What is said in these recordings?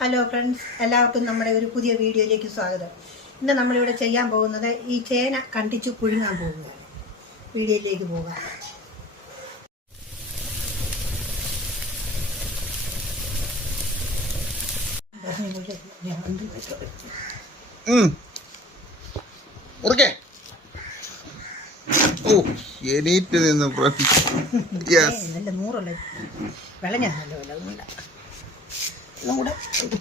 Hello friends, എല്ലാവർക്കും നമ്മുടെ ഒരു പുതിയ വീഡിയോയിലേക്ക് സ്വാഗതം. ഇന്ന് നമ്മളിവിടെ ചെയ്യാൻ പോകുന്നത് ഈ ചേന കണ്ടിച്ച് പുഴുങ്ങാൻ പോകുകയാണ്. വീഡിയോയിലേക്ക് പോകാം. നല്ല നൂറല്ല വിളഞ്ഞാണല്ലോ, അതുകൊണ്ട ഒന്നുകൂടെ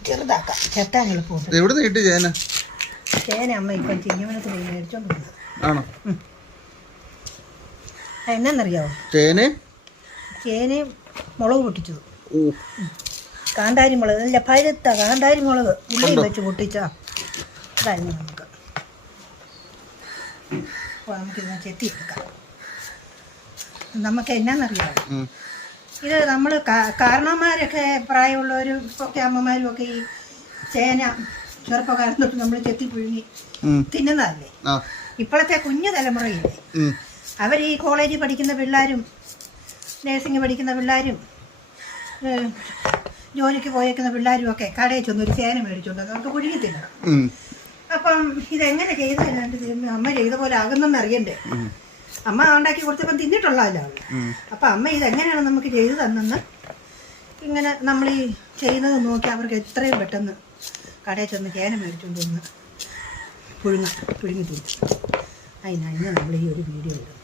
ചെറുതാക്കാം. ചെത്താൻ എളുപ്പമുണ്ട്. എവിടെ കിട്ടി ചേന? ചേന അമ്മ ഇപ്പം ചിങ്ങവനത്തിൽ മേടിച്ചോണ്ട് വന്നത്. എന്നാന്നറിയാവോ? ചേനയും മുളക് പൊട്ടിച്ചത്, കാന്താരി മുളക്, നല്ല പഴുത്ത കാന്താരി മുളക് ഉള്ളിൽ വെച്ച് പൊട്ടിച്ച അതായിരുന്നു. നമുക്കിതിനെ ചെത്തിയെടുക്കാം. നമുക്ക് എന്നാന്നറിയാവോ, ഇത് നമ്മൾ കാരണവന്മാരൊക്കെ പ്രായമുള്ളവരും ഒക്കെ അമ്മമാരും ഒക്കെ ഈ ചേന ചെറുപ്പക്കാരൻ തൊട്ട് നമ്മൾ ചെത്തി പുഴുങ്ങി തിന്നുന്നതല്ലേ. ഇപ്പോഴത്തെ കുഞ്ഞു തലമുറയില്ലേ, അവർ ഈ കോളേജിൽ പഠിക്കുന്ന പിള്ളേരും നേഴ്സിംഗ് പഠിക്കുന്ന പിള്ളേരും ജോലിക്ക് പോയേക്കുന്ന പിള്ളേരും ഒക്കെ കടയിൽ ചെന്നൊരു ചേന മേടിച്ചുകൊണ്ട് നമുക്ക് പുഴുങ്ങി തിന്നണം. അപ്പം ഇതെങ്ങനെ ചെയ്തല്ലാണ്ട് അമ്മ ചെയ്ത പോലെ ആകുന്നെന്ന് അറിയണ്ടേ. അമ്മ ഉണ്ടാക്കി കൊടുത്തപ്പം തിന്നിട്ടുള്ളതല്ലോ. അപ്പം അമ്മ ഇതെങ്ങനെയാണ് നമുക്ക് ചെയ്തു തന്നെന്ന് ഇങ്ങനെ നമ്മൾ ഈ ചെയ്യുന്നത് നോക്കി അവർക്ക് എത്രയും പെട്ടെന്ന് കടയിൽ ചെന്ന് ചേന മേടിച്ചുകൊണ്ട് വന്ന് പുഴുങ്ങി തിന്നു. അതിനാണ് ഇന്ന് നമ്മൾ ഈ ഒരു വീഡിയോ ഇടുന്നത്.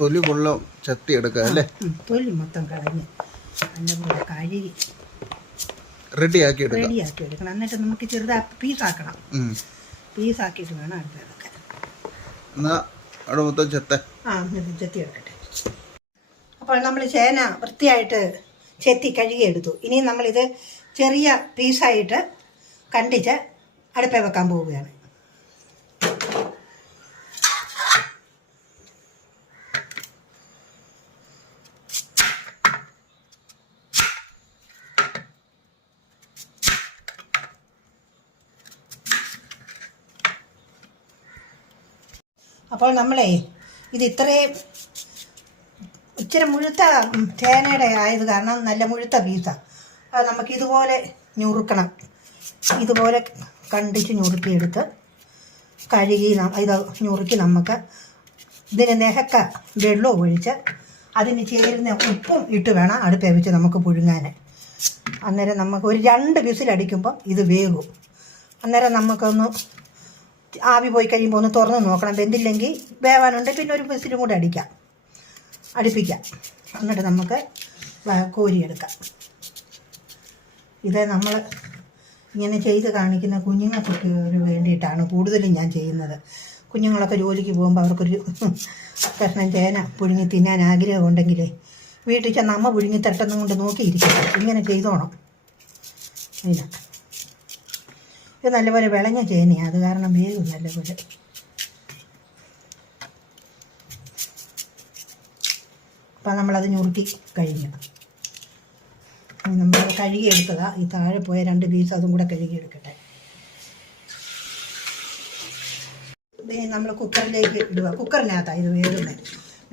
തൊലി വെള്ളം ചെത്തി എടുക്കുക അല്ലേ? തൊലി മൊത്തം കളഞ്ഞ് നല്ലപോലെ കഴുകി റെഡിയാക്കി എടുക്കണം. എന്നിട്ട് നമുക്ക് ചെറുതാ പീസാക്കണം. പീസാക്കിയിട്ട് വേണം അടുത്ത് ചെത്തി എടുക്കട്ടെ. അപ്പോൾ നമ്മൾ ചേന വൃത്തിയായിട്ട് ചെത്തി കഴുകിയെടുത്തു. ഇനി നമ്മളിത് ചെറിയ പീസായിട്ട് കണ്ടിച്ച് അടുപ്പേ വെക്കാൻ പോവുകയാണ്. അപ്പോൾ നമ്മളെ ഇത് ഇത്രയും ഇച്ചിരി മുഴുത്ത ചേനയുടെ ആയത് കാരണം നല്ല മുഴുത്ത പീസാണ്. അത് നമുക്കിതുപോലെ ഞുറുക്കണം. ഇതുപോലെ കണ്ടിച്ച് ഞുറുക്കിയെടുത്ത് കഴുകി ഇത് ഞുറുക്കി നമുക്ക് ഇതിന് നെഹക്ക വെള്ളവും ഒഴിച്ച് അതിന് ചേരുന്ന ഉപ്പും ഇട്ട് വേണം അടുപ്പേ വെച്ച് നമുക്ക് പുഴുങ്ങാൻ. അന്നേരം നമുക്ക് ഒരു 2 വിസിലടിക്കുമ്പോൾ ഇത് വേകും. അന്നേരം നമുക്കൊന്ന് ആവി പോയി കഴിയുമ്പോൾ ഒന്ന് തുറന്ന് നോക്കണം. വെന്തില്ലെങ്കിൽ വേവാനുണ്ട് പിന്നെ ഒരു വിസിലും കൂടെ അടുപ്പിക്കാം. എന്നിട്ട് നമുക്ക് കോരിയെടുക്കാം. ഇത് നമ്മൾ ഇങ്ങനെ ചെയ്ത് കാണിക്കുന്ന കുഞ്ഞുങ്ങൾക്കൊക്കെ വേണ്ടിയിട്ടാണ് കൂടുതലും ഞാൻ ചെയ്യുന്നത്. കുഞ്ഞുങ്ങളൊക്കെ ജോലിക്ക് പോകുമ്പോൾ അവർക്കൊരു കഷ്ണം ചേന പുഴുങ്ങി തിന്നാൻ ആഗ്രഹമുണ്ടെങ്കിലേ വീട്ടിൽ ചെന്ന് അമ്മ പുഴുങ്ങി തട്ടുന്ന കൊണ്ട് നോക്കിയിരിക്കണം. ഇങ്ങനെ ചെയ്തോണം. ഇല്ല, ഇത് നല്ലപോലെ വിളഞ്ഞ ചേനയാണ്, അത് കാരണം വേഗം നല്ലപോലെ. അപ്പം നമ്മളത് ഞുറുക്കി കഴിഞ്ഞു. നമ്മൾ കഴുകിയെടുത്തതാ. ഈ താഴെ പോയ 2 പീസ് അതും കൂടെ കഴുകിയെടുക്കട്ടെ. ഇത് നമ്മൾ കുക്കറിലേക്ക് ഇടുക. കുക്കറിനകത്താണ് ഇത്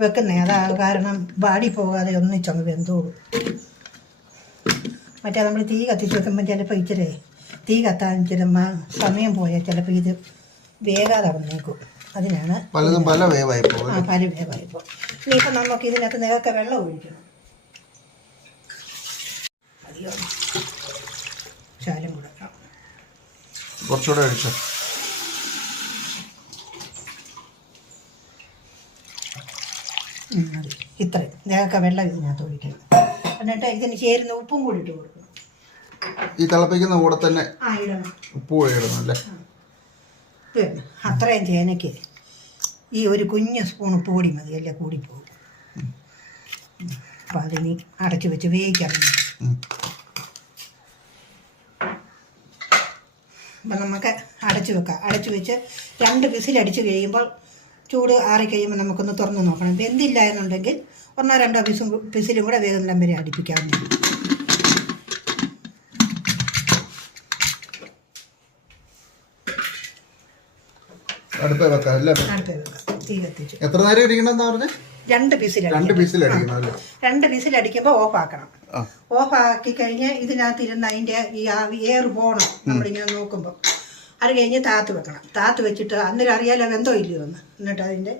വെക്കുന്നത്. അതാ കാരണം വാടി പോകാതെ ഒന്നിച്ചങ്ങ് വെന്തോളും. മറ്റേ നമ്മൾ തീ കത്തിച്ച് വെക്കുമ്പോൾ ചിലപ്പോൾ ഇച്ചിരി തീ കത്താൻ സമയം പോയാൽ ചിലപ്പോൾ ഇത് വേഗാതെ വന്നേക്കും. അതിനാണ് പല വേവായി പോകും. ഇനിയിപ്പോൾ നമുക്ക് ഇതിനകത്ത് നികക്കെ വെള്ളം ഒഴിക്കണം. അധികം ശാലം കൊടുക്കണം. കുറച്ചുകൂടെ ഒഴിച്ചോ. മതി. ഇത്രയും നികക്കെ വെള്ളം ഇതിനകത്ത് ഒഴിക്കണം. എന്നിട്ട് ഇതിന് ചേരുന്ന ഉപ്പും കൂടി ഇട്ട് കൊടുക്കണം. ഈ തിളപ്പിക്കുന്ന കൂടെ തന്നെ ഉപ്പ് ഇടണം അല്ലേ? അത്രയും ചേനയ്ക്ക് ഈ ഒരു കുഞ്ഞ് സ്പൂൺ ഉപ്പ് പൊടി മതി, അല്ലേ കൂടിപ്പോകും. അപ്പം അതിനി അടച്ചു വെച്ച് വേവിക്കണം. അപ്പം നമുക്ക് അടച്ചു വെക്കാം. അടച്ചു വെച്ച് 2 വിസിലടിച്ച് കഴിയുമ്പോൾ ചൂട് ആറിക്കഴിയുമ്പോൾ നമുക്കൊന്ന് തുറന്ന് നോക്കണം. വെന്തില്ല എന്നുണ്ടെങ്കിൽ 1-2 വിസിലും കൂടെ വേഗം വരെ അടുപ്പിക്കാവുന്നതാണ്. അടുപ്പേ വെക്കാം അല്ലേ? തീ കത്തിച്ചു. എത്ര നേരം ഇരിക്കണമെന്ന് പറഞ്ഞേ? 2 വിസിലടിക്കണം. 2 വിസിലടിക്കണം അല്ലേ? 2 വിസിലടിക്കുമ്പോൾ ഓഫ് ആക്കണം. ഓഫാക്കി കഴിഞ്ഞ് ഇതിനകത്തിരുന്ന് അതിൻ്റെ ഈ എയർ പോകണം നമ്മളിങ്ങനെ നോക്കുമ്പോൾ. അത് കഴിഞ്ഞ് താത്ത് വെക്കണം. താത്ത് വെച്ചിട്ട് അന്നേരം അറിയാലോ വെന്തോ ഇല്ലയോ എന്ന്. എന്നിട്ട് അതിൻ്റെ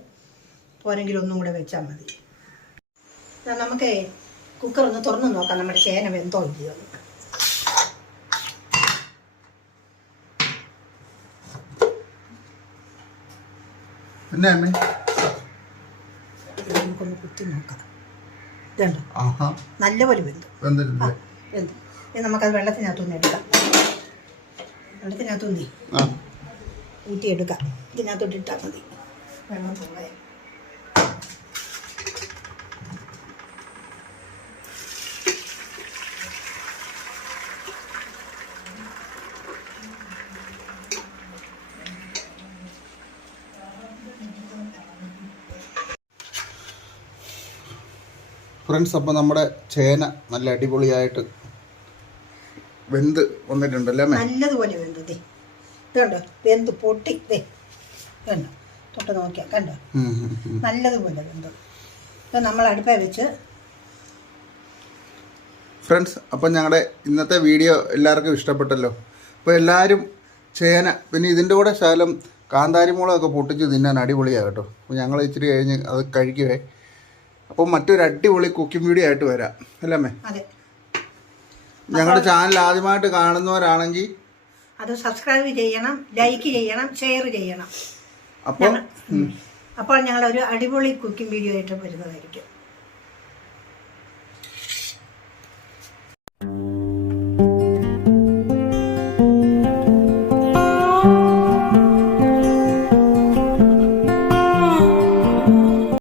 പോരെങ്കിലും ഒന്നും കൂടെ വെച്ചാൽ മതി. നമുക്ക് കുക്കർ ഒന്ന് തുറന്ന് നോക്കാം നമ്മുടെ ചേന വെന്തോ ഇല്ലയോ എന്ന്. നമുക്കൊന്ന് കുത്തി നോക്കാം. ഇതുണ്ടോ നല്ലപോലെ വെന്തു. ഇനി നമുക്കത് വെള്ളത്തിനകത്തുനിന്ന് എടുക്കാം. വെള്ളത്തിനകത്തുനിന്ന് ഊറ്റിയെടുക്കാം. ഇതിനകത്തോട്ട് ഇട്ടാൽ മതി. വെള്ളം പോകാൻ ഫ്രണ്ട്സ്. അപ്പോൾ നമ്മുടെ ചേന നല്ല അടിപൊളിയായിട്ട് വെന്ത് വന്നിട്ടുണ്ടല്ലേ അമ്മേ? നല്ലതുപോലെ വെന്തതേ. ഇതുണ്ടോ വെന്ത് പൊട്ടി ദേ കണ്ടോ, തൊട്ട് നോക്കിയാൽ കണ്ടോ നല്ലതുപോലെ വെന്തു. ഇപ്പം നമ്മൾ അടുപ്പേ വെച്ച് ഫ്രണ്ട്സ്. അപ്പം ഞങ്ങളുടെ ഇന്നത്തെ വീഡിയോ എല്ലാവർക്കും ഇഷ്ടപ്പെട്ടല്ലോ. അപ്പോൾ എല്ലാവരും ചേന പിന്നെ ഇതിൻ്റെ കൂടെ ശകലം കാന്താരിമുളകൊക്കെ പൊട്ടിച്ച് തിന്നാൻ അടിപൊളിയാണ് കേട്ടോ. അപ്പോൾ ഞങ്ങൾ ഇച്ചിരി കഴിഞ്ഞ് അത് കഴിക്കുവേ. അപ്പോൾ മറ്റൊരു അടിപൊളി കുക്കിംഗ് വീഡിയോ ആയിട്ട് വരാം അല്ലേ അമ്മേ? അതെ. ഞങ്ങളുടെ ചാനൽ ആദ്യമായിട്ട് കാണുന്നവരാണെങ്കിൽ അത് സബ്സ്ക്രൈബ് ചെയ്യണം, ലൈക്ക് ചെയ്യണം, ഷെയർ ചെയ്യണം. അപ്പോൾ ഞങ്ങളൊരു അടിപൊളി കുക്കിംഗ് വീഡിയോ ആയിട്ട് വരുന്നതായിരിക്കും.